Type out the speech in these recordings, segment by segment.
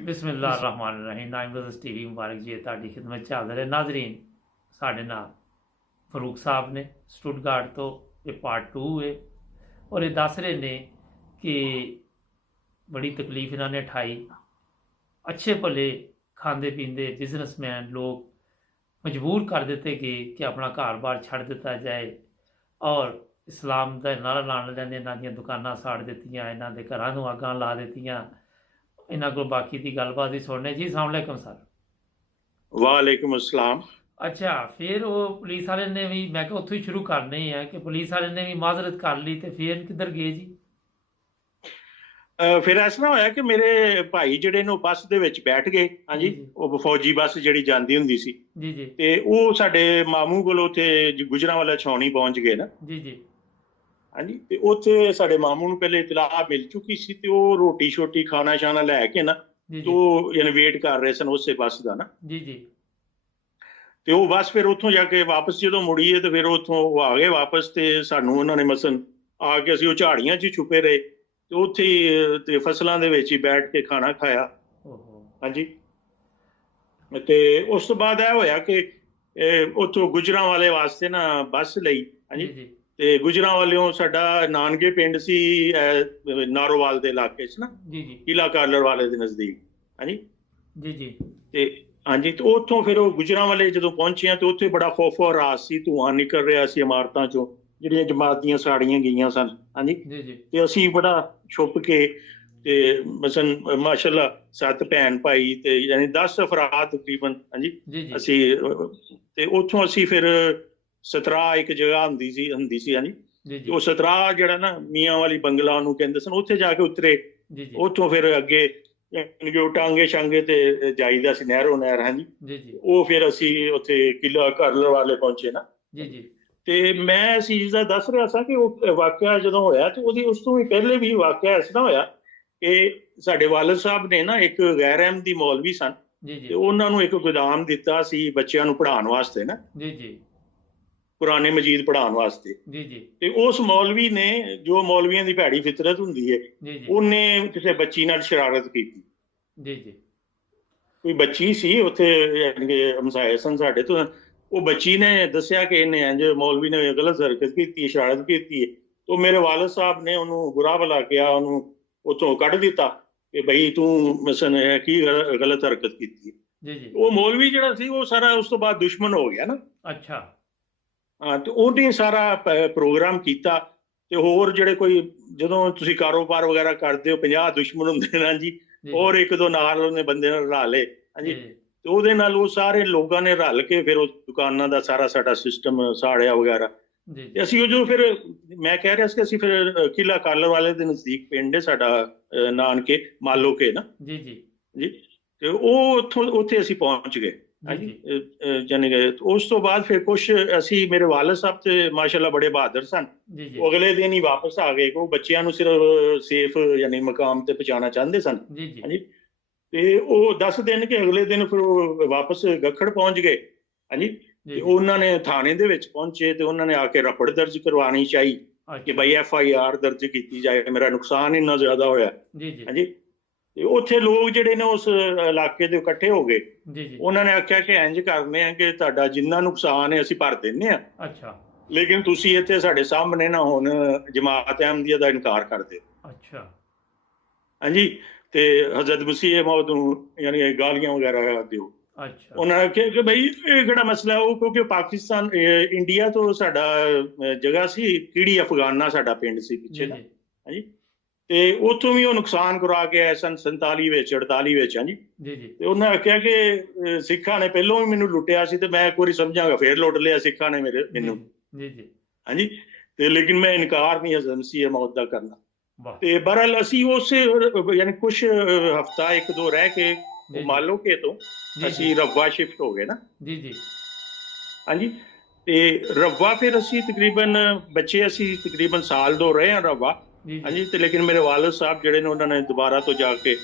बिस्मिल्लाहिर्रहमानिर्रहीम। नाइम brothers TV मुबारक जी ਤੁਹਾਡੀ ਖਿਦਮਤ 'ਚ ਹਾਜ਼ਰ ਹੈ। ਨਾਜ਼ਰੀਨ, ਸਾਡੇ ਨਾਲ ਫਰੂਕ ਸਾਹਿਬ ਨੇ ਸਟੁੱਟਗਾਰਟ ਤੋਂ। ਇਹ ਪਾਰਟ 2 ਹੈ ਔਰ ਇਹ ਦੱਸ ਰਹੇ ਨੇ ਕਿ ਬੜੀ ਤਕਲੀਫ ਇਹਨਾਂ ਨੇ ਉਠਾਈ। अच्छे भले खाते पीते बिजनेसमैन लोग मजबूर कर दिते गए कि अपना घर बार छड़ दिता जाए और इस्लाम का नारा लाने लैंदे इन्हां दी दुकानां साड़ दित्तियां, इन्हां दे घरां नूं अग्गां ला दित्तियां। इन्हां कोल बाकी दी गलबात भी सुनने जी। अस्सलाम वालेकुम सर। वालेकुम अस्सलाम। अच्छा, फिर वो पुलिस वाले ने भी, मैं कहा उत्थों ही शुरू करने हैं कि पुलिस वाले ने भी माजरत कर ली तो फिर किधर गए जी? ਫਿਰ ਇਸ ਤਰ੍ਹਾਂ ਹੋਇਆ ਕਿ ਮੇਰੇ ਭਾਈ ਜਿਹੜੇ ਨੇ ਉਹ ਬੱਸ ਦੇ ਵਿੱਚ ਬੈਠ ਗਏ। ਹਾਂਜੀ, ਉਹ ਫੌਜੀ ਬੱਸ ਜਿਹੜੀ ਜਾਂਦੀ ਹੁੰਦੀ ਸੀ ਜੀ ਜੀ, ਤੇ ਉਹ ਸਾਡੇ ਮਾਮੂ ਕੋਲ ਉੱਥੇ ਗੁਜਰਾਂਵਾਲਾ ਛਾਉਣੀ ਪਹੁੰਚ ਗਏ ਨਾ। ਜੀ ਜੀ, ਹਾਂਜੀ, ਤੇ ਉੱਥੇ ਸਾਡੇ ਮਾਮੂ ਨੂੰ ਪਹਿਲੇ ਇਤਲਾਹ ਮਿਲ ਚੁੱਕੀ ਸੀ ਤੇ ਉਹ ਰੋਟੀ ਛੋਟੀ ਖਾਣਾ ਸ਼ਾਨਾ ਲੈ ਕੇ ਨਾ ਤੋਂ ਯਾਨੀ ਵੇਟ ਕਰ ਰਹੇ ਸਨ ਉਸੇ ਬੱਸ ਦਾ ਨਾ। ਜੀ ਜੀ, ਤੇ ਉਹ ਬੱਸ ਫਿਰ ਉੱਥੋਂ ਜਾ ਕੇ ਵਾਪਸ ਜਦੋਂ ਮੁੜੀ ਹੈ ਤੇ ਫਿਰ ਉੱਥੋਂ ਉਹ ਆ ਗਏ ਵਾਪਸ ਤੇ ਸਾਨੂੰ ਉਹਨਾਂ ਨੇ ਮਸਨ ਆ ਕੇ ਅਸੀਂ ਉਹ ਝਾੜੀਆਂ 'ਚ ਛੁਪੇ ਰਹੇ ਤੇ ਉੱਥੇ ਹੀ ਤੇ ਫਸਲਾਂ ਦੇ ਵਿੱਚ ਹੀ ਬੈਠ ਕੇ ਖਾਣਾ ਖਾਇਆ। ਹਾਂਜੀ, ਤੇ ਉਸ ਤੋਂ ਬਾਅਦ ਇਹ ਹੋਇਆ ਕਿ ਉੱਥੋਂ ਗੁਜਰਾਂਵਾਲੇ ਵਾਸਤੇ ਨਾ ਬੱਸ ਲਈ। ਹਾਂਜੀ, ਤੇ ਗੁਜਰਾਂਵਾਲਿਓਂ ਸਾਡਾ ਨਾਨਕੇ ਪਿੰਡ ਸੀ ਨਾਰੋਵਾਲ ਦੇ ਇਲਾਕੇ 'ਚ ਨਾ, ਕਿਲਾ ਕਾਲਰ ਵਾਲੇ ਦੇ ਨਜ਼ਦੀਕ। ਹਾਂਜੀ ਜੀ ਜੀ, ਤੇ ਹਾਂਜੀ, ਤੇ ਉੱਥੋਂ ਫਿਰ ਉਹ ਗੁਜਰਾਂਵਾਲੇ ਜਦੋਂ ਪਹੁੰਚੇ ਤੇ ਉੱਥੇ ਬੜਾ ਖੌਫੋ ਰਾਸ ਸੀ, ਧੂੰਆਂ ਨਿਕਲ ਰਿਹਾ ਸੀ ਇਮਾਰਤਾਂ 'ਚੋਂ ਜਿਹੜੀਆਂ ਜਮਾਤ ਦੀਆਂ ਸਾੜੀਆਂ ਗਈਆਂ ਸਨ। ਹਾਂਜੀ, ਤੇ ਅਸੀਂ ਬੜਾ ਛੁਪ ਕੇ ਤੇ ਮਸਨ ਮਾਸ਼ਾਅੱਲਾ 7 ਭੈਣ ਭਾਈ ਤੇ ਯਾਨੀ 10 ਅਫਰਾਦ ਤਕਰੀਬਨ। ਹਾਂਜੀ, ਅਸੀਂ ਤੇ ਉੱਥੋਂ ਅਸੀਂ ਫਿਰ ਸਤਰਾ ਇੱਕ ਜਗ੍ਹਾ ਹੁੰਦੀ ਸੀ। ਹਾਂਜੀ, ਉਹ ਸਤਰਾ ਜਿਹੜਾ ਨਾ ਮੀਆਂ ਵਾਲੀ ਬੰਗਲਾ ਉਹਨੂੰ ਕਹਿੰਦੇ ਸਨ, ਉੱਥੇ ਜਾ ਕੇ ਉਤਰੇ। ਉੱਥੋਂ ਫਿਰ ਅੱਗੇ ਜੋ ਟਾਂਗੇ ਛਾਂਗੇ ਤੇ ਜਾਈਦਾ ਸੀ, ਨਹਿਰ। ਹਾਂਜੀ, ਉਹ ਫਿਰ ਅਸੀਂ ਉੱਥੇ ਕਿਲਾ ਕਾਲਰ ਵਾਲੇ ਪਹੁੰਚੇ ਨਾ। ਤੇ ਮੈਂ ਇਸ ਚੀਜ਼ ਦਾ ਦੱਸ ਰਿਹਾ ਸਾਂ ਕਿ ਉਹ ਵਾਕਿਆ ਜਦੋਂ ਹੋਇਆ ਤੇ ਉਹਦੀ ਉਸ ਤੋਂ ਵੀ ਪਹਿਲੇ ਵੀ ਵਾਕਿਆ ਇਸ ਤਰ੍ਹਾਂ ਹੋਇਆ ਕਿ ਸਾਡੇ ਵਾਲਦ ਸਾਹਿਬ ਨੇ ਨਾ ਇੱਕ ਗੈਰ ਅਹਿਮਦੀ ਮੌਲਵੀ ਸਨ ਤੇ ਉਹਨਾਂ ਨੂੰ ਇੱਕ ਗੋਦਾਮ ਦਿੱਤਾ ਸੀ ਬੱਚਿਆਂ ਨੂੰ ਪੜ੍ਹਾਉਣ ਵਾਸਤੇ ਨਾ, ਕੁਰਾਨੇ ਮਜੀਦ ਪੜ੍ਹਾਉਣ ਵਾਸਤੇ। ਤੇ ਉਸ ਮੌਲਵੀ ਨੇ, ਜੋ ਮੌਲਵੀਆਂ ਦੀ ਭੈੜੀ ਫਿਤਰਤ ਹੁੰਦੀ ਹੈ, ਉਹਨੇ ਕਿਸੇ ਬੱਚੀ ਨਾਲ ਸ਼ਰਾਰਤ ਕੀਤੀ। ਕੋਈ ਬੱਚੀ ਸੀ ਉੱਥੇ, ਯਾਨੀ ਕਿ ਹਮਸਾਏ ਸਨ ਸਾਡੇ ਤੋਂ। ਉਹ ਬੱਚੀ ਨੇ ਦੱਸਿਆ ਕਿ ਇਹਨੇ ਇੰਝ ਮੌਲਵੀ ਨੇ ਗਲਤ ਹਰਕਤ ਕੀਤੀ, ਸ਼ਰਾਰਤ ਕੀਤੀ ਹੈ। ਤਾਂ ਮੇਰੇ ਵਾਲਦ ਸਾਹਿਬ ਨੇ ਉਹਨੂੰ ਬੁਰਾ ਭਲਾ ਕਿਹਾ, ਉਹਨੂੰ ਉੱਥੋਂ ਕੱਢ ਦਿੱਤਾ ਕਿ ਬਈ ਤੂੰ ਮਸਨ ਕੀ ਗਲਤ ਹਰਕਤ ਕੀਤੀ ਹੈ। ਉਹ ਮੌਲਵੀ ਜਿਹੜਾ ਸੀ ਉਹ ਸਾਰਾ ਉਸ ਤੋਂ ਬਾਅਦ ਦੁਸ਼ਮਣ ਹੋ ਗਿਆ ਨਾ। ਅੱਛਾ, ਹਾਂ, ਤੇ ਉਹਨੇ ਸਾਰਾ ਪ੍ਰੋਗਰਾਮ ਕੀਤਾ। ਤੇ ਹੋਰ ਜਿਹੜੇ ਕੋਈ, ਜਦੋਂ ਤੁਸੀਂ ਕਾਰੋਬਾਰ ਵਗੈਰਾ ਕਰਦੇ ਹੋ 50 ਦੁਸ਼ਮਣ ਹੁੰਦੇ ਨੇ ਜੀ, ਔਰ ਇੱਕ ਦੋ ਨਾਲ ਉਹਨੇ ਬੰਦੇ ਨਾਲ ਰਲਾ ਲਏ। ਹਾਂਜੀ, ਤੇ ਉਹਦੇ ਨਾਲ ਉਹ ਸਾਰੇ ਲੋਕਾਂ ਨੇ ਰਲ ਕੇ ਫਿਰ ਉਹ ਦੁਕਾਨਾਂ ਦਾ ਸਾਰਾ ਸਾਡਾ ਸਿਸਟਮ ਸਾੜਿਆ ਵਗੈਰਾ। ਤੇ ਅਸੀਂ ਉਹ ਜੋ ਫਿਰ ਮੈਂ ਕਹਿ ਰਿਹਾ ਸੀ ਕਿ ਅਸੀਂ ਫਿਰ ਕਿਲਾ ਕਾਲਰ ਵਾਲੇ ਦੇ ਨਜ਼ਦੀਕ ਪਿੰਡ ਹੈ ਸਾਡਾ, ਨਾਨਕੇ ਮਾਲੋਕੇ ਨਾ। ਜੀ, ਤੇ ਉਹ ਉੱਥੇ ਅਸੀਂ ਪਹੁੰਚ ਗਏ। ਹਾਂਜੀ, ਜਾਨੀ ਕਿ ਉਸ ਤੋਂ ਬਾਅਦ ਫਿਰ ਕੁਛ ਅਸੀਂ, ਮੇਰੇ ਵਾਲਦ ਸਾਹਿਬ ਤੇ ਮਾਸ਼ਾਅੱਲਾ ਬੜੇ ਬਹਾਦਰ ਸਨ। ਉਹ ਅਗਲੇ ਦਿਨ ਹੀ ਵਾਪਸ ਆ ਗਏ। ਉਹ ਬੱਚਿਆਂ ਨੂੰ ਸਿਰਫ ਸੇਫ ਯਾਨੀ ਮਕਾਮ ਤੇ ਪਹੁੰਚਾਉਣਾ ਚਾਹੁੰਦੇ ਸਨ। ਹਾਂਜੀ, ਤੇ ਉਹ 10 ਦਿਨ ਕਿ ਅਗਲੇ ਦਿਨ ਫਿਰ ਉਹ ਵਾਪਸ ਗੱਖੜ ਪਹੁੰਚ ਗਏ। ਹਾਂਜੀ, ਤੇ ਉਹਨਾਂ ਨੇ ਥਾਣੇ ਦੇ ਵਿੱਚ ਪਹੁੰਚੇ ਤੇ ਉਹਨਾਂ ਨੇ ਆ ਕੇ ਰਪੜ ਦਰਜ ਕਰਵਾਉਣੀ ਚਾਹੀ ਕਿ ਬਈ FIR ਦਰਜ ਕੀਤੀ ਜਾਏ, ਮੇਰਾ ਨੁਕਸਾਨ ਇੰਨਾ ਜ਼ਿਆਦਾ ਹੋਇਆ। ਹਾਂਜੀ, ਤੇ ਉੱਥੇ ਲੋਕ ਜਿਹੜੇ ਨੇ ਉਸ ਇਲਾਕੇ ਦੇ ਇਕੱਠੇ ਹੋ ਗਏ। ਉਹਨਾਂ ਨੇ ਆਖਿਆ ਕਿ ਇੰਝ ਕਰਨੇ ਆ ਕਿ ਤੁਹਾਡਾ ਜਿੰਨਾ ਨੁਕਸਾਨ ਹੈ ਅਸੀਂ ਭਰ ਦਿੰਦੇ ਹਾਂ। ਅੱਛਾ, ਲੇਕਿਨ ਤੁਸੀਂ ਇੱਥੇ ਸਾਡੇ ਸਾਹਮਣੇ ਨਾ ਹੁਣ ਜਮਾਤ ਅਹਿਮਦੀਆ ਦਾ ਇਨਕਾਰ ਕਰ ਦਿਓ। ਅੱਛਾ, ਹਾਂਜੀ, ਤੇ ਹਜ਼ਰਤ ਮਸੀਹ ਮੌਦ ਨੂੰ ਯਾਨੀ ਗਾਲੀਆਂ ਵਗੈਰਾ ਦਿਓ। ਅੱਛਾ, ਉਹਨਾਂ ਨੇ ਕਿਹਾ ਕਿ ਬਈ ਇਹ ਕਿਹੜਾ ਮਸਲਾ। ਉਹ ਕਿਉਂਕਿ ਪਾਕਿਸਤਾਨ ਇੰਡੀਆ ਤੋਂ ਸਾਡਾ ਜਗ੍ਹਾ ਸੀ, ਕੀੜੀ ਅਫਗਾਨਾ ਸਾਡਾ ਪਿੰਡ ਸੀ ਪਿੱਛੇ ਦਾ। ਹਾਂਜੀ, ਤੇ ਉੱਥੋਂ ਵੀ ਉਹ ਨੁਕਸਾਨ ਕਰਾ ਕੇ ਆਏ ਸਨ 47 ਵਿੱਚ 48 ਵਿੱਚ। ਹਾਂਜੀ, ਤੇ ਉਹਨਾਂ ਆਖਿਆ ਕਿ ਸਿੱਖਾਂ ਨੇ ਪਹਿਲੋਂ ਵੀ ਮੈਨੂੰ ਲੁੱਟਿਆ ਸੀ ਤੇ ਮੈਂ ਇੱਕ ਵਾਰੀ ਸਮਝਾਂਗਾ ਫੇਰ ਲੁੱਟ ਲਿਆ ਸਿੱਖਾਂ ਨੇ ਮੈਨੂੰ। ਹਾਂਜੀ, ਤੇ ਲੇਕਿਨ ਮੈਂ ਇਨਕਾਰ ਨਹੀਂ ਹਜ਼ਰਤ ਮਸੀਹ ਮੌਦ ਦਾ ਕਰਨਾ। ਤੇ ਬਹਰਹਾਲ ਅਸੀਂ ਉਸੇ ਯਾਨੀ ਕੁਛ ਹਫ਼ਤਾ 1-2 ਰਹਿ ਕੇ ਮਾਲੋਕੇ ਤੋਂ ਅਸੀਂ ਰਵਾ ਸ਼ਿਫਟ ਹੋ ਗਏ ਨਾ। ਹਾਂਜੀ, ਤੇ ਰਵਾ ਫਿਰ ਅਸੀਂ ਤਕਰੀਬਨ ਬੱਚੇ ਅਸੀਂ ਤਕਰੀਬਨ ਸਾਲ 2 ਰਹੇ ਹਾਂ ਰਵਾ। ਹਾਂਜੀ, ਤੇ ਲੇਕਿਨ ਮੇਰੇ ਵਾਲਦ ਸਾਹਿਬ ਜਿਹੜੇ ਨੇ ਉਹਨਾਂ ਨੇ ਦੁਬਾਰਾ ਤੋਂ ਜਾ ਕੇ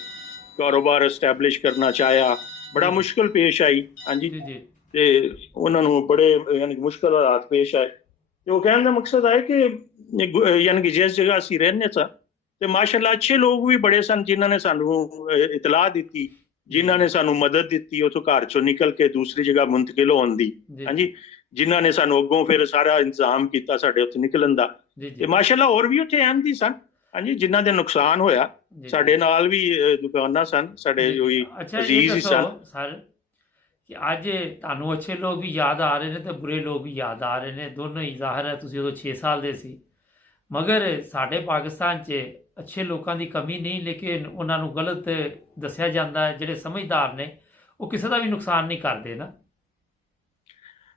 ਕਾਰੋਬਾਰ ਐਸਟੈਬਲਿਸ਼ ਕਰਨਾ ਚਾਹਿਆ, ਬੜਾ ਮੁਸ਼ਕਿਲ ਪੇਸ਼ ਆਈ। ਹਾਂਜੀ, ਤੇ ਉਹਨਾਂ ਨੂੰ ਬੜੇ ਯਾਨੀ ਮੁਸ਼ਕਿਲ ਹਾਲਾਤ ਪੇਸ਼ ਆਏ। ਤੇ ਉਹ ਕਹਿਣ ਦਾ ਮਕਸਦ ਹੈ ਕਿ ਯਾਨੀ ਕਿ ਜਿਸ ਜਗ੍ਹਾ ਅਸੀਂ ਰਹਿੰਦੇ ਸਾਂ ਤੇ ਮਾਸ਼ਾਅੱਲਾ ਅੱਛੇ ਲੋਕ ਵੀ ਬੜੇ ਸਨ ਜਿਨ੍ਹਾਂ ਨੇ ਸਾਨੂੰ ਇਤਲਾਹ ਦਿੱਤੀ ਜਿਨ੍ਹਾਂ ਨੇ ਸਾਨੂੰ ਮਦਦ ਦਿੱਤੀ ਉਥੋਂ ਘਰ ਚੋਂ ਨਿਕਲ ਕੇ ਦੂਸਰੀ ਜਗ੍ਹਾ ਮੁੰਤਕਿਲ ਹੋਣ ਦੀ। ਹਾਂਜੀ, ਜਿਨ੍ਹਾਂ ਨੇ ਸਾਨੂੰ ਅੱਗੋਂ ਫਿਰ ਸਾਰਾ ਇੰਤਜ਼ਾਮ ਕੀਤਾ ਸਾਡੇ ਉੱਥੇ ਨਿਕਲਣ ਦਾ। ਤੇ ਮਾਸ਼ਾਅੱਲਾ ਹੋਰ ਵੀ ਉੱਥੇ ਅਹਿਮਦੀ ਸਨ, ਹਾਂਜੀ, ਜਿਨ੍ਹਾਂ ਦੇ ਨੁਕਸਾਨ ਹੋਇਆ। ਸਾਡੇ ਨਾਲ ਵੀ ਦੁਕਾਨਾਂ ਸਨ, ਸਾਡੇ ਜੋ ਅਜ਼ੀਜ਼ ਹੀ ਸਨ। ਸਰ ਕਿ ਅੱਜ ਤੁਹਾਨੂੰ ਅੱਛੇ ਲੋਕ ਵੀ ਯਾਦ ਆ ਰਹੇ ਨੇ ਤੇ ਬੁਰੇ ਲੋਕ ਵੀ ਯਾਦ ਆ ਰਹੇ ਨੇ, ਦੋਨੋਂ ਹੀ। ਜ਼ਾਹਿਰ ਹੈ ਤੁਸੀਂ ਉਦੋਂ 6 ਸਾਲ ਦੇ ਸੀ, ਮਗਰ ਸਾਡੇ ਪਾਕਿਸਤਾਨ 'ਚ ਅੱਛੇ ਲੋਕਾਂ ਦੀ ਕਮੀ ਨਹੀਂ, ਲੇਕਿਨ ਉਹਨਾਂ ਨੂੰ ਗਲਤ ਦੱਸਿਆ ਜਾਂਦਾ ਹੈ। ਜਿਹੜੇ ਸਮਝਦਾਰ ਨੇ ਉਹ ਕਿਸੇ ਦਾ ਵੀ ਨੁਕਸਾਨ ਨਹੀਂ ਕਰਦੇ ਨਾ।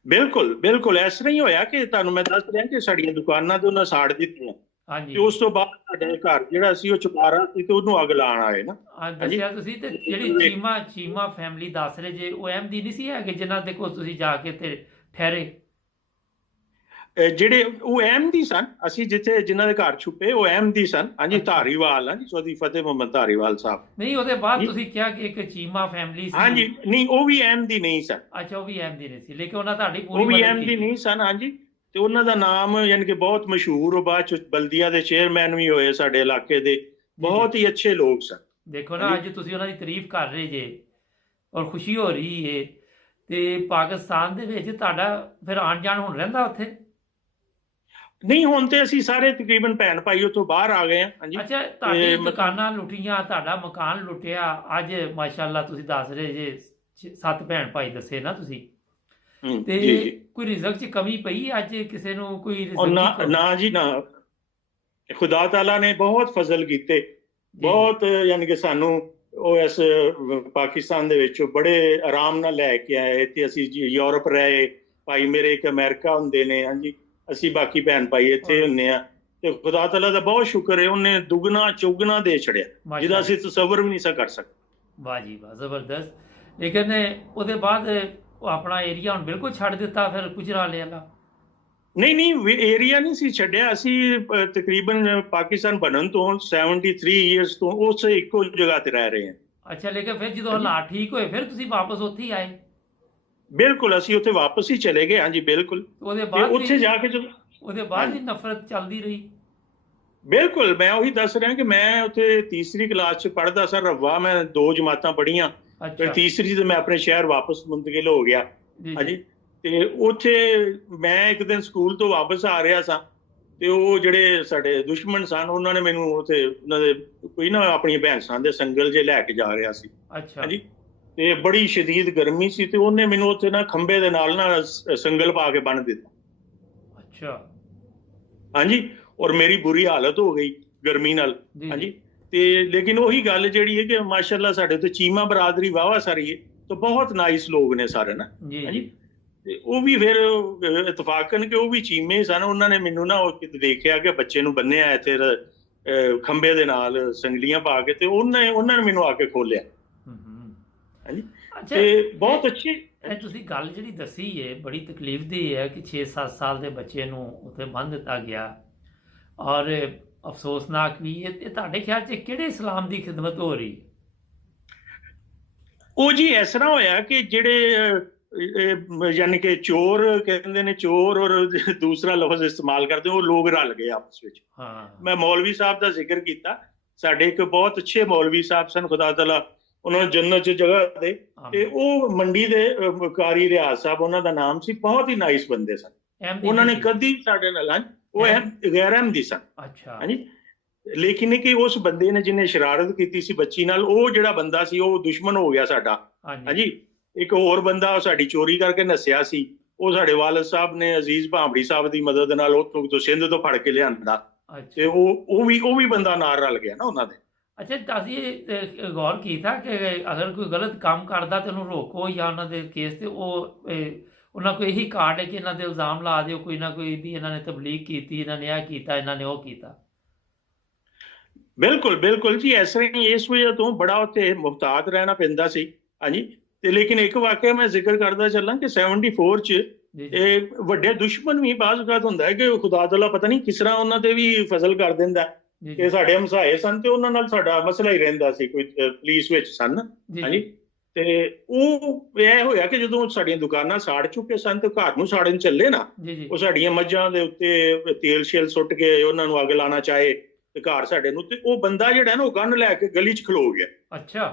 ਬਿਲਕੁਲ ਬਿਲਕੁਲ ਇਸ ਤਰ੍ਹਾਂ ਹੀ ਹੋਇਆ ਕਿ ਤੁਹਾਨੂੰ ਮੈਂ ਦੱਸ ਰਿਹਾ ਕਿ ਸਾਡੀਆਂ ਦੁਕਾਨਾਂ ਤੇ ਉਹਨਾਂ ਸਾੜ ਦਿੱਤੀਆਂ। ਹਾਂਜੀ, ਤੇ ਉਸ ਤੋਂ ਬਾਅਦ ਸਾਡੇ ਘਰ ਜਿਹੜਾ ਸੀ ਉਹ ਚੁਪਾਰਾ ਸੀ ਤੇ ਉਹਨੂੰ ਅੱਗ ਲਾਉਣ ਆਏ ਨਾ। ਦੱਸਿਆ ਤੁਸੀਂ। ਤੇ ਜਿਹੜੀ ਚੀਮਾ ਫੈਮਿਲੀ ਦੱਸ ਰਹੇ ਜੇ, ਉਹ ਅਹਿਮਦੀ ਨਹੀਂ ਸੀ ਹੈਗੇ ਜਿਨ੍ਹਾਂ ਦੇ ਕੋਲ ਤੁਸੀਂ ਜਾ ਕੇ ਤੇ ਠਹਿਰੇ? ਜਿਹੜੇ ਉਹ ਅਹਿਮਦੀ ਸਨ, ਅਸੀਂ ਜਿੱਥੇ ਜਿਨ੍ਹਾਂ ਦੇ ਘਰ ਛੁਪੇ ਉਹ ਅਹਿਮਦੀ ਸਨ। ਹਾਂਜੀ, ਧਾਰੀਵਾਲ, ਹਾਂਜੀ, ਚੌਧਰੀ ਫਤਿਹ ਮੁਹੰਮਦ ਧਾਰੀਵਾਲ ਸਾਹਿਬ। ਨਹੀਂ, ਉਹਦੇ ਬਾਅਦ ਤੁਸੀਂ ਕਿਹਾ ਕਿ ਇੱਕ ਚੀਮਾ ਫੈਮਿਲੀ ਸੀ। ਹਾਂਜੀ, ਨਹੀਂ, ਉਹ ਵੀ ਅਹਿਮਦੀ ਨਹੀਂ ਸਨ। ਅੱਛਾ, ਉਹ ਵੀ ਅਹਿਮਦੀ ਨਹੀਂ ਸੀ, ਲੇਕਿਨ ਉਹਨਾਂ ਤੁਹਾਡੀ ਪੂਰੀ ਉਹ ਵੀ ਅਹਿਮਦੀ ਨਹੀਂ ਸਨ। ਹਾਂਜੀ, ਤੇ ਉਹਨਾਂ ਦਾ ਨਾਮ ਯਾਨੀ ਕਿ ਬਹੁਤ ਮਸ਼ਹੂਰ, ਉਹ ਬਾਅਦ ਚ ਬਲਦੀਆ ਦੇ ਚੇਅਰਮੈਨ ਵੀ ਹੋਏ ਸਾਡੇ ਇਲਾਕੇ ਦੇ। ਬਹੁਤ ਹੀ ਅੱਛੇ ਲੋਕ ਸਨ। ਦੇਖੋ ਨਾ, ਅੱਜ ਤੁਸੀਂ ਉਹਨਾਂ ਦੀ ਤਾਰੀਫ ਕਰ ਰਹੇ ਜੇ ਔਰ ਖੁਸ਼ੀ ਹੋ ਰਹੀ ਹੈ। ਤੇ ਪਾਕਿਸਤਾਨ ਦੇ ਵਿੱਚ ਤੁਹਾਡਾ ਫਿਰ ਆਉਣ ਜਾਣ ਹੁਣ ਰਹਿੰਦਾ ਉੱਥੇ? ਨਹੀਂ, ਹੁਣ ਤੇ ਅਸੀਂ ਸਾਰੇ ਤਕਰੀਬਨ ਭੈਣ ਭਾਈ ਉੱਥੋਂ ਬਾਹਰ ਆ ਗਏ ਹਾਂ। ਹਾਂਜੀ। ਅੱਛਾ, ਤੁਹਾਡੀ ਦੁਕਾਨਾਂ ਲੁੱਟੀਆਂ, ਤੁਹਾਡਾ ਮਕਾਨ ਲੁੱਟਿਆ, ਅੱਜ ਮਾਸ਼ਾਅੱਲਾ ਤੁਸੀਂ ਦੱਸ ਰਹੇ ਜੇ 7 ਭੈਣ ਭਾਈ ਦੱਸੇ ਨਾ ਤੁਸੀਂ, ਤੇ ਕੋਈ ਰਿਜ਼ਕ 'ਚ ਕਮੀ ਪਈ ਅੱਜ ਕਿਸੇ ਨੂੰ? ਕੋਈ ਨਾ ਜੀ, ਨਾ। ਖੁਦਾ ਤਾਲਾ ਨੇ ਬਹੁਤ ਫਜ਼ਲ ਕੀਤੇ, ਬਹੁਤ, ਯਾਨੀ ਕਿ ਸਾਨੂੰ ਉਹ ਇਸ ਪਾਕਿਸਤਾਨ ਦੇ ਵਿੱਚ ਬੜੇ ਆਰਾਮ ਨਾਲ ਲੈ ਕੇ ਆਏ। ਤੇ ਅਸੀਂ ਯੂਰਪ ਰਹੇ, ਭਾਈ ਮੇਰੇ ਇੱਕ ਅਮਰੀਕਾ ਹੁੰਦੇ ਨੇ। ਹਾਂਜੀ, ਅਸੀਂ ਬਾਕੀ ਭੈਣ ਭਾਈ ਇੱਥੇ ਹੁੰਦੇ ਆ। ਤੇ ਖੁਦਾ ਤਾਲਾ ਦਾ ਬਹੁਤ ਸ਼ੁਕਰ ਹੈ, ਉਹਨੇ ਦੁੱਗਣਾ ਚੌਗਣਾ ਦੇ ਛੜਿਆ ਜਿਹਦਾ ਅਸੀਂ ਤਸੱਵਰ ਵੀ ਨਹੀਂ ਸਾ ਕਰ ਸਕਦੇ। ਵਾਹ ਜੀ ਵਾਹ, ਜ਼ਬਰਦਸਤ। ਲੇਕਿਨ ਉਹਦੇ ਬਾਅਦ ਉਹ ਆਪਣਾ ਏਰੀਆ ਹੁਣ ਬਿਲਕੁਲ ਛੱਡ ਦਿੱਤਾ ਫਿਰ ਗੁਜਰਾਲੇ ਵਾਲਾ? ਨਹੀਂ, ਏਰੀਆ ਨਹੀਂ ਸੀ ਛੱਡਿਆ। ਅਸੀਂ ਤਕਰੀਬਨ ਪਾਕਿਸਤਾਨ ਬਣਨ ਤੋਂ 73 ਈਅਰਸ ਤੋਂ ਉਸੇ ਇੱਕੋ ਜਗ੍ਹਾ ਤੇ ਰਹਿ ਰਹੇ ਹਾਂ। ਅੱਛਾ, ਲੇਕਿਨ ਫਿਰ ਜਦੋਂ ਹਾਲਾਤ ਠੀਕ ਹੋਏ ਫਿਰ ਤੁਸੀਂ ਵਾਪਸ ਉੱਥੇ ਹੀ ਆਏ? ਬਿਲਕੁਲ, ਅਸੀਂ ਉੱਥੇ ਵਾਪਸ ਹੀ ਚਲੇ ਗਏ। ਹਾਂਜੀ, ਬਿਲਕੁਲ। ਉਹਦੇ ਬਾਅਦ ਉੱਥੇ ਜਾ ਕੇ ਉਹਦੇ ਬਾਅਦ ਵੀ ਨਫ਼ਰਤ ਚੱਲਦੀ ਰਹੀ? ਬਿਲਕੁਲ, ਮੈਂ ਉਹੀ ਦੱਸ ਰਿਹਾ ਕਿ ਮੈਂ ਉੱਥੇ ਤੀਸਰੀ ਕਲਾਸ 'ਚ ਪੜ੍ਹਦਾ ਸਾਂ। ਰੱਵਾ ਮੈਂ 2 ਜਮਾਤਾਂ ਪੜ੍ਹੀਆਂ, ਫਿਰ ਤੀਸਰੀ 'ਚ ਮੈਂ ਆਪਣੇ ਸ਼ਹਿਰ ਵਾਪਸ ਮੁੰਤਕਿਲ ਹੋ ਗਿਆ। ਹਾਂਜੀ, ਤੇ ਉੱਥੇ ਮੈਂ ਇੱਕ ਦਿਨ ਸਕੂਲ ਤੋਂ ਵਾਪਸ ਆ ਰਿਹਾ ਸਾਂ ਤੇ ਉਹ ਜਿਹੜੇ ਸਾਡੇ ਦੁਸ਼ਮਣ ਸਨ ਉਹਨਾਂ ਨੇ ਮੈਨੂੰ ਉੱਥੇ ਉਹਨਾਂ ਦੇ ਕੋਈ ਨਾ ਆਪਣੀਆਂ ਭੈਣਾਂ ਦੇ ਸੰਗਲ ਜੇ ਲੈ ਕੇ ਜਾ ਰਿਹਾ ਸੀ। ਹਾਂਜੀ, ਤੇ ਬੜੀ ਸ਼ਦੀਦ ਗਰਮੀ ਸੀ ਤੇ ਉਹਨੇ ਮੈਨੂੰ ਉੱਥੇ ਨਾ ਖੰਭੇ ਦੇ ਨਾਲ ਨਾ ਸੰਗਲ ਪਾ ਕੇ ਬੰਨ੍ਹ ਦਿੱਤਾ। ਅੱਛਾ। ਹਾਂਜੀ, ਔਰ ਮੇਰੀ ਬੁਰੀ ਹਾਲਤ ਹੋ ਗਈ ਗਰਮੀ ਨਾਲ। ਹਾਂਜੀ, ਤੇ ਲੇਕਿਨ ਉਹੀ ਗੱਲ ਜਿਹੜੀ ਹੈ ਕਿ ਮਾਸ਼ਾਅੱਲਾ ਸਾਡੇ ਉੱਤੇ ਚੀਮਾ ਬਰਾਦਰੀ ਵਾਹਵਾ ਸਾਰੀ ਹੈ, ਤੇ ਬਹੁਤ ਨਾਈਸ ਲੋਕ ਨੇ ਸਾਰੇ ਨਾ। ਹਾਂਜੀ, ਤੇ ਉਹ ਵੀ ਫਿਰ ਇਤਫਾਕਨ ਕਿ ਉਹ ਵੀ ਚੀਮੇ ਸਨ। ਉਹਨਾਂ ਨੇ ਮੈਨੂੰ ਨਾ ਦੇਖਿਆ ਕਿ ਬੱਚੇ ਨੂੰ ਬੰਨਿਆ ਇੱਥੇ ਖੰਭੇ ਦੇ ਨਾਲ ਸੰਗਲੀਆਂ ਪਾ ਕੇ, ਤੇ ਉਹਨਾਂ ਨੇ ਮੈਨੂੰ ਆ ਕੇ ਖੋਲਿਆ। ਹਾਂਜੀ, ਤੇ ਬਹੁਤ ਅੱਛੀ ਤੁਸੀਂ ਗੱਲ ਜਿਹੜੀ ਦੱਸੀ ਹੈ ਬੜੀ ਤਕਲੀਫ ਦੀ ਹੈ ਕਿ 6-7 ਸਾਲ ਦੇ ਬੱਚੇ ਨੂੰ ਉੱਥੇ ਬੰਨ੍ਹ ਦਿੱਤਾ ਗਿਆ, ਔਰ ਅਫਸੋਸਨਾਕ ਵੀ ਹੈ। ਤੇ ਤੁਹਾਡੇ ਖਿਆਲ 'ਚ ਕਿਹੜੇ ਇਸਲਾਮ ਦੀ ਖਿਦਮਤ ਹੋ ਰਹੀ? ਉਹ ਜੀ ਇਸ ਤਰ੍ਹਾਂ ਹੋਇਆ ਕਿ ਜਿਹੜੇ ਯਾਨੀ ਕਿ ਚੋਰ ਕਹਿੰਦੇ ਨੇ, ਚੋਰ ਔਰ ਦੂਸਰਾ ਲਫ਼ਜ਼ ਇਸਤੇਮਾਲ ਕਰਦੇ, ਉਹ ਲੋਕ ਰਲ ਗਏ ਆਪਸ ਵਿੱਚ। ਮੈਂ ਮੌਲਵੀ ਸਾਹਿਬ ਦਾ ਜ਼ਿਕਰ ਕੀਤਾ। ਸਾਡੇ ਇੱਕ ਬਹੁਤ ਅੱਛੇ ਮੌਲਵੀ ਸਾਹਿਬ ਸਨ, ਖੁਦਾ ਤਾਲਾ ਉਹਨਾਂ ਨੂੰ ਜੰਨਤ 'ਚ ਜਗ੍ਹਾ ਦੇ। ਤੇ ਉਹ ਮੰਡੀ ਦੇ ਕਾਰੀ ਰਿਆਜ਼ ਸਾਹਿਬ ਉਹਨਾਂ ਦਾ ਨਾਮ ਸੀ, ਬਹੁਤ ਹੀ ਨਾਈਸ ਬੰਦੇ ਸਨ। ਉਹਨਾਂ ਨੇ ਕਦੀ ਸਾਡੇ ਨਾਲ, ਉਹ ਗੈਰ ਅਹਿਮਦੀ ਸਨ। ਹਾਂਜੀ, ਲੇਕਿਨ ਕਿ ਉਸ ਬੰਦੇ ਨੇ ਜਿਹਨੇ ਸ਼ਰਾਰਤ ਕੀਤੀ ਸੀ ਬੱਚੀ ਨਾਲ, ਉਹ ਜਿਹੜਾ ਬੰਦਾ ਸੀ ਉਹ ਦੁਸ਼ਮਣ ਹੋ ਗਿਆ ਸਾਡਾ। ਹਾਂਜੀ, ਇੱਕ ਹੋਰ ਬੰਦਾ ਸਾਡੀ ਚੋਰੀ ਕਰਕੇ ਨੱਸਿਆ ਸੀ, ਉਹ ਸਾਡੇ ਵਾਲਦ ਸਾਹਿਬ ਨੇ ਅਜ਼ੀਜ਼ ਭਾਂਬੜੀ ਸਾਹਿਬ ਦੀ ਮਦਦ ਨਾਲ ਉੱਥੋਂ ਸਿੰਧ ਤੋਂ ਫੜ ਕੇ ਲਿਆਂਦਾ, ਤੇ ਉਹ ਵੀ ਬੰਦਾ ਨਾਲ ਰਲ ਗਿਆ ਨਾ ਉਹਨਾਂ ਦੇ। ਅੱਛਾ, ਤੁਸੀਂ ਗੌਰ ਕੀਤਾ ਕਿ ਅਗਰ ਕੋਈ ਗਲਤ ਕੰਮ ਕਰਦਾ ਤੇ ਉਹਨੂੰ ਰੋਕੋ, ਜਾਂ ਉਹਨਾਂ ਦੇ ਕੇਸ ਤੇ ਉਹਨਾਂ ਕੋਲ ਇਹੀ ਕਾਰਡ ਹੈ ਕਿ ਇਹਨਾਂ ਦੇ ਇਲਜ਼ਾਮ ਲਾ ਦਿਓ ਕੋਈ ਨਾ ਕੋਈ ਵੀ ਇਹਨਾਂ ਨੇ ਤਬਲੀਗ ਕੀਤੀ, ਇਹਨਾਂ ਨੇ ਇਹ ਕੀਤਾ, ਇਹਨਾਂ ਨੇ ਉਹ ਕੀਤਾ? ਬਿਲਕੁਲ ਬਿਲਕੁਲ ਜੀ, ਇਸ ਤਰ੍ਹਾਂ ਹੀ। ਇਸ ਵਜ੍ਹਾ ਤੋਂ ਬੜਾ ਉੱਥੇ ਮੁਹਤਾਤ ਰਹਿਣਾ ਪੈਂਦਾ ਸੀ। ਹਾਂਜੀ, ਤੇ ਲੇਕਿਨ ਇੱਕ ਵਾਕਿਆ ਮੈਂ ਜ਼ਿਕਰ ਕਰਦਾ ਚੱਲਾਂ ਕਿ 74 'ਚ ਇਹ ਵੱਡੇ ਦੁਸ਼ਮਣ ਵੀ ਬਾਜ਼ ਔਕਾਤ ਹੁੰਦਾ ਹੈ ਕਿ ਖੁਦਾ ਤਾਲਾ ਪਤਾ ਨਹੀਂ ਕਿਸ ਤਰ੍ਹਾਂ ਉਹਨਾਂ ਤੇ ਵੀ ਫਜ਼ਲ ਕਰ ਦਿੰਦਾ ਕਿ ਸਾਡੇ ਹਮਸਾਏ ਸਨ ਤੇ ਉਹਨਾਂ ਨਾਲ ਸਾਡਾ ਮਸਲਾ ਹੀ ਰਹਿੰਦਾ ਸੀ, ਕੋਈ ਪੁਲਿਸ ਵਿੱਚ ਸਨ। ਹਾਂਜੀ, ਤੇ ਉਹ ਇਹ ਹੋਇਆ ਕਿ ਜਦੋਂ ਸਾਡੀਆਂ ਦੁਕਾਨਾਂ ਸਾੜ ਚੁੱਕੇ ਸਨ ਤੇ ਘਰ ਨੂੰ ਸਾੜਨ ਚੱਲੇ ਨਾ, ਉਹ ਸਾਡੀਆਂ ਮੱਝਾਂ ਦੇ ਉੱਤੇ ਤੇਲ ਸ਼ੇਲ ਸੁੱਟ ਕੇ ਉਹਨਾਂ ਨੂੰ ਅੱਗ ਲਾਉਣਾ ਚਾਹੇ ਤੇ ਘਰ ਸਾਡੇ ਨੂੰ, ਤੇ ਉਹ ਬੰਦਾ ਜਿਹੜਾ ਨਾ ਉਹ ਗਨ ਲੈ ਕੇ ਗਲੀ 'ਚ ਖਲੋ ਗਿਆ। ਅੱਛਾ,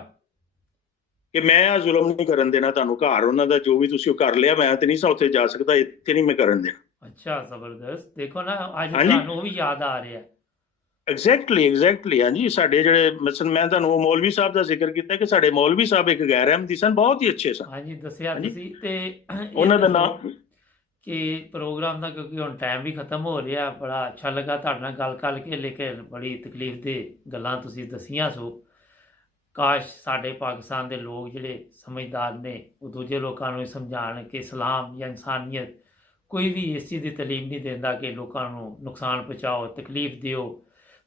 ਕਿ ਮੈਂ ਆ ਜ਼ੁਲਮ ਨਹੀਂ ਕਰਨ ਦੇਣਾ ਤੁਹਾਨੂੰ, ਘਰ ਉਹਨਾਂ ਦਾ ਜੋ ਵੀ ਤੁਸੀਂ ਉਹ ਕਰ ਲਿਆ, ਮੈਂ ਤੇ ਨਹੀਂ ਸਾ ਉੱਥੇ ਜਾ ਸਕਦਾ, ਇੱਥੇ ਨਹੀਂ ਮੈਂ ਕਰਨ ਦੇਣਾ। ਅੱਛਾ, ਜ਼ਬਰਦਸਤ। ਦੇਖੋ ਨਾ ਅੱਜ ਹਾਂਜੀ। ਤੁਹਾਨੂੰ ਉਹ ਵੀ ਯਾਦ ਆ ਰਿਹਾ। ਐਗਜ਼ੈਕਟਲੀ ਹਾਂਜੀ। ਸਾਡੇ ਜਿਹੜੇ ਮਸਲ ਮੈਂ ਤੁਹਾਨੂੰ ਉਹ ਮੌਲਵੀ ਸਾਹਿਬ ਦਾ ਜ਼ਿਕਰ ਕੀਤਾ ਕਿ ਸਾਡੇ ਮੌਲਵੀ ਸਾਹਿਬ ਇੱਕ ਗੈਰ ਅਹਿਮਦੀ ਸਨ, ਬਹੁਤ ਹੀ ਅੱਛੇ ਸਨ। ਹਾਂਜੀ, ਦੱਸਿਆ ਹਾਂਜੀ। ਤੁਸੀਂ। ਤੇ ਇਹ ਉਹਨਾਂ ਦਾ ਦੱਸੋ ਨਾਮ ਕਿ ਪ੍ਰੋਗਰਾਮ ਦਾ, ਕਿਉਂਕਿ ਹੁਣ ਟਾਈਮ ਵੀ ਖਤਮ ਹੋ ਰਿਹਾ, ਬੜਾ ਅੱਛਾ ਲੱਗਾ ਤੁਹਾਡੇ ਨਾਲ ਗੱਲ ਕਰਕੇ, ਲੇਕਿਨ ਬੜੀ ਤਕਲੀਫ ਦੇ ਗੱਲਾਂ ਤੁਸੀਂ ਦਸੀਆਂ। ਸੋ ਕਾਸ਼ ਸਾਡੇ ਪਾਕਿਸਤਾਨ ਦੇ ਲੋਕ ਜਿਹੜੇ ਸਮਝਦਾਰ ਨੇ ਉਹ ਦੂਜੇ ਲੋਕਾਂ ਨੂੰ ਇਹ ਸਮਝਾਉਣ ਕਿ ਇਸਲਾਮ ਜਾਂ ਇਨਸਾਨੀਅਤ ਕੋਈ ਵੀ ਇਸ ਚੀਜ਼ ਦੀ ਤਾਲੀਮ ਨਹੀਂ ਦਿੰਦਾ ਕਿ ਲੋਕਾਂ ਨੂੰ ਨੁਕਸਾਨ ਪਹੁੰਚਾਓ, ਤਕਲੀਫ ਦਿਓ।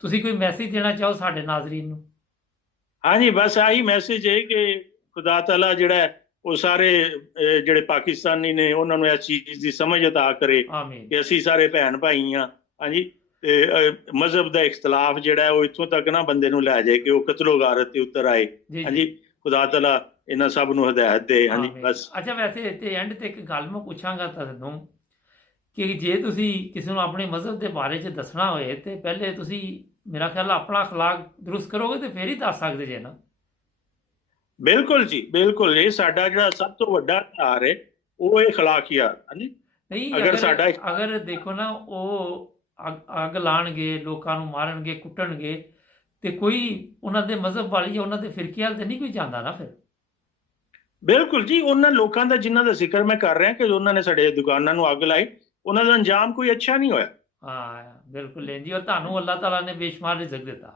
ਤੁਸੀਂ ਕੋਈ ਮੈਸੇਜ ਦੇਣਾ ਚਾਹੋ ਸਾਡੇ ਨਾਜ਼ਰੀਨ ਨੂੰ? ਹਾਂਜੀ, ਬਸ ਆਹੀ ਮੈਸੇਜ ਹੈ ਕਿ ਖੁਦਾ ਤਾਲਾ ਜਿਹੜਾ ਹੈ ਉਹ ਸਾਰੇ ਜਿਹੜੇ ਪਾਕਿਸਤਾਨੀ ਨੇ ਉਹਨਾਂ ਨੂੰ ਇਸ ਚੀਜ਼ ਦੀ ਸਮਝ ਅਤਾ ਕਰੇ ਆਮੀਨ। ਕਿ ਅਸੀਂ ਸਾਰੇ ਭੈਣ ਭਾਈ ਹਾਂ। ਹਾਂਜੀ, ਤੇ ਮਜ਼ਹਬ ਦਾ ਇਖਤਲਾਫ ਜਿਹੜਾ ਹੈ ਉਹ ਇੱਥੋਂ ਤੱਕ ਨਾ ਬੰਦੇ ਨੂੰ ਲੈ ਜਾਏ ਕਿ ਉਹ ਕਤਲੋ ਗਾਰਤ ਤੇ ਉਤਰ ਆਏ। ਜੀ ਹਾਂਜੀ, ਜੀ, ਖੁਦਾ ਤਾਲਾ ਇਹਨਾਂ ਸਭ ਨੂੰ ਹਦਾਇਤ ਦੇ। ਹਾਂਜੀ, ਆਮੀਨ। ਬਸ ਅੱਛਾ, ਵੈਸੇ ਤੇ ਐਂਡ ਤੇ ਇੱਕ ਗੱਲ ਮੈਂ ਪੁੱਛਾਂਗਾ ਤੁਹਾਨੂੰ ਕਿ ਜੇ ਤੁਸੀਂ ਕਿਸੇ ਨੂੰ ਆਪਣੇ ਮਜ਼ਹਬ ਦੇ ਬਾਰੇ 'ਚ ਦੱਸਣਾ ਹੋਏ ਤੇ ਪਹਿਲੇ ਤੁਸੀਂ ਮੇਰਾ ਖਿਆਲ ਆਪਣਾ ਅਖਲਾਕ ਦਰੁਸਤ ਕਰੋਗੇ ਤੇ ਫਿਰ ਹੀ ਦੱਸ ਸਕਦੇ ਜੇ ਨਾ। ਬਿਲਕੁਲ ਜੀ, ਬਿਲਕੁਲ। ਇਹ ਸਾਡਾ ਜਿਹੜਾ ਸਭ ਤੋਂ ਵੱਡਾ ਆਧਾਰ ਹੈ ਉਹ ਹੈ ਅਖਲਾਕੀਆਤ। ਹਾਂਜੀ, ਨਹੀਂ, ਅਗਰ ਸਾਡਾ ਅਗਰ ਦੇਖੋ ਨਾ ਉਹ ਅੱਗ ਲਾਣਗੇ, ਲੋਕਾਂ ਨੂੰ ਮਾਰਨਗੇ, ਕੁੱਟਣਗੇ, ਤੇ ਕੋਈ ਉਹਨਾਂ ਦੇ ਮਜ਼ਹਬ ਵਾਲੀ ਜਾਂ ਉਹਨਾਂ ਦੇ ਫਿਰਕੇ ਵਾਲ ਤੇ ਨਹੀਂ ਕੋਈ ਜਾਂਦਾ ਨਾ ਫਿਰ। ਬਿਲਕੁਲ ਜੀ, ਉਹਨਾਂ ਲੋਕਾਂ ਦਾ ਜਿਨ੍ਹਾਂ ਦਾ ਜ਼ਿਕਰ ਮੈਂ ਕਰ ਰਿਹਾ ਕਿ ਉਹਨਾਂ ਨੇ ਸਾਡੇ ਦੁਕਾਨਾਂ ਨੂੰ ਅੱਗ ਲਾਈ, ਉਹਨਾਂ ਦਾ ਅੰਜਾਮ ਕੋਈ ਅੱਛਾ ਨਹੀਂ ਹੋਇਆ। ਹਾਂ, ਬਿਲਕੁਲ ਜੀ। ਔਰ ਤੁਹਾਨੂੰ ਅੱਲਾਹ ਤਾਲਾ ਨੇ ਬੇਸ਼ੁਮਾਰ ਰਿਜ਼ਕ ਦਿੱਤਾ।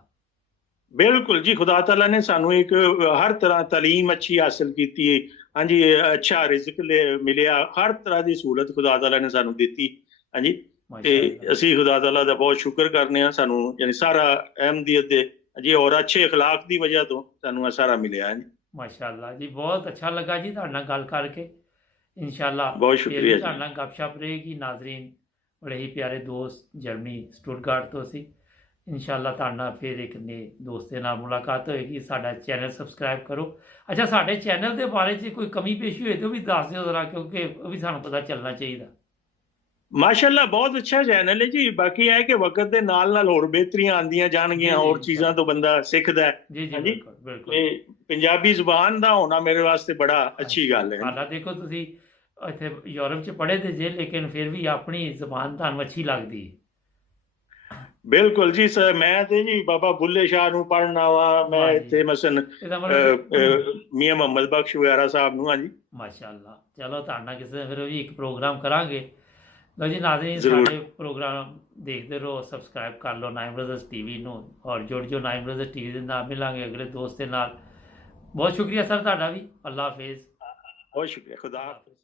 ਬਿਲਕੁਲ ਜੀ, ਖੁਦਾ ਤਾਲਾ ਨੇ ਸਾਨੂੰ ਇੱਕ ਹਰ ਤਰ੍ਹਾਂ ਤਾਲੀਮ ਅੱਛੀ ਹਾਸਿਲ ਕੀਤੀ ਹੈ। ਹਾਂਜੀ, ਅੱਛਾ ਰਿਜ਼ਕ ਮਿਲਿਆ, ਹਰ ਤਰ੍ਹਾਂ ਦੀ ਸਹੂਲਤ ਖੁਦਾ ਤਾਲਾ ਨੇ ਸਾਨੂੰ ਦਿੱਤੀ। ਹਾਂਜੀ, ਤੇ ਮਾਸ਼ਾਅੱਲਾ। ਅਸੀਂ ਖੁਦਾ ਤਾਲਾ ਦਾ ਬਹੁਤ ਸ਼ੁਕਰ ਕਰਨੇ ਆ, ਸਾਨੂੰ ਯਾਨੀ ਸਾਰਾ ਅਹਿਮਦੀਅਤ ਦੇ ਜੀ ਔਰ ਅੱਛੇ ਅਖਲਾਕ ਦੀ ਵਜ੍ਹਾ ਤੋਂ ਸਾਨੂੰ ਇਹ ਸਾਰਾ ਮਿਲਿਆ ਹੈ ਜੀ। ਮਾਸ਼ਾਅੱਲਾ ਜੀ, ਬਹੁਤ ਅੱਛਾ ਲੱਗਾ ਜੀ ਤੁਹਾਡੇ ਨਾਲ ਗੱਲ ਕਰਕੇ। ਇਨਸ਼ਾਅੱਲਾ ਬਹੁਤ ਫਿਰ ਸ਼ੁਕਰੀਆ ਵੀ ਜੀ। ਤੁਹਾਡੇ ਨਾਲ ਗੱਪਸ਼ਪ ਰਹੇਗੀ। ਨਾਜ਼ਰੀਨ, ਬੜੇ ਹੀ ਪਿਆਰੇ ਦੋਸਤ ਜਰਮਨੀ ਸਟੁਟਗਾਰਟ ਤੋਂ ਸੀ। ਇਨਸ਼ਾਅੱਲਾ ਤੁਹਾਡੇ ਨਾਲ ਫਿਰ ਇੱਕ ਨੇ ਦੋਸਤ ਦੇ ਨਾਲ ਮੁਲਾਕਾਤ ਹੋਏਗੀ। ਸਾਡਾ ਚੈਨਲ ਸਬਸਕ੍ਰਾਈਬ ਕਰੋ। ਅੱਛਾ, ਸਾਡੇ ਚੈਨਲ ਦੇ ਬਾਰੇ 'ਚ ਕੋਈ ਕਮੀ ਪੇਸ਼ੀ ਹੋਏ ਤਾਂ ਉਹ ਵੀ ਦੱਸ ਦਿਓ ਜ਼ਰਾ, ਕਿਉਂਕਿ ਉਹ ਵੀ ਸਾਨੂੰ ਪਤਾ ਚੱਲਣਾ ਚਾਹੀਦਾ। ਮਾਸ਼ਾਅੱਲਾ ਬਹੁਤ ਅੱਛਾ ਚੈਨਲ ਹੈ ਜੀ। ਬਾਕੀ ਇਹ ਹੈ ਕਿ ਵਕਤ ਦੇ ਨਾਲ ਨਾਲ ਹੋਰ ਬਿਹਤਰੀਆਂ ਆਉਂਦੀਆਂ ਜਾਣਗੀਆਂ, ਜੀ, ਹੋਰ ਜੀ, ਚੀਜ਼ਾਂ ਤੋਂ ਬੰਦਾ ਸਿੱਖਦਾ ਹੈ। ਜੀ ਜੀ, ਹਾਂਜੀ, ਬਿਲਕੁਲ ਬਿਲकुल। ਤੇ ਪੰਜਾਬੀ ਜ਼ੁਬਾਨ ਦਾ ਹੋਣਾ ਮੇਰੇ ਵਾਸਤੇ ਬੜਾ ਅੱਛੀ ਗੱਲ ਹੈ। ਹਾਲਾਂ ਦੇਖੋ ਤੁਸੀਂ ਇੱਥੇ ਯੂਰਪ 'ਚ ਪੜ੍ਹੇ ਤੇ ਜੇ, ਲੇਕਿਨ ਫਿਰ ਵੀ ਆਪਣੀ ਜ਼ੁਬਾਨ ਤੁਹਾਨੂੰ ਅੱਛੀ ਲੱਗਦੀ ਹੈ। ਬਿਲਕੁਲ ਜੀ ਸਰ, ਮੈਂ ਤੇ ਜੀ ਬਾਬਾ ਬੁੱਲੇ ਸ਼ਾਹ ਨੂੰ ਪੜ੍ਹਨਾ ਵਾ, ਮੈਂ ਵਾਹ ਜੀ। ਇੱਥੇ ਮਸਨ ਇਹਦਾ ਮਤਲਬ ਮੀਆਂ ਮੁਹੰਮਦ ਬਖਸ਼ ਵਗੈਰਾ ਸਾਹਿਬ ਨੂੰ। ਹਾਂਜੀ, ਮਾਸ਼ਾਅੱਲਾ। ਚਲੋ ਤੁਹਾਡੇ ਨਾਲ ਕਿਸੇ ਦਿਨ ਫਿਰ ਵੀ ਇੱਕ ਪ੍ਰੋਗਰਾਮ ਕਰਾਂਗੇ। ਲਓ ਜੀ ਨਾਜ਼ਰੀਨ, ਜ਼ਰੂਰ। ਸਾਡੇ ਪ੍ਰੋਗਰਾਮ ਦੇਖਦੇ ਰਹੋ, ਸਬਸਕ੍ਰਾਈਬ ਕਰ ਲਓ ਨਾਈਨ ਬ੍ਰਦਰਜ਼ ਟੀਵੀ ਨੂੰ, ਔਰ ਜੁੜ ਜਾਓ ਨਾਈਨ ਬ੍ਰਦਰਜ਼ ਟੀਵੀ ਦੇ ਨਾਲ। ਮਿਲਾਂਗੇ ਅਗਲੇ ਦੋਸਤ ਦੇ ਨਾਲ। ਬਹੁਤ ਸ਼ੁਕਰੀਆ ਸਰ ਤੁਹਾਡਾ ਵੀ। ਅੱਲਾ ਹਾਫਿਜ਼। ਬਹੁਤ ਸ਼ੁਕਰੀਆ, ਖੁਦਾ ਅੱਲਾ ਹਾਫਿਜ਼। ਹਾਫਿਜ਼।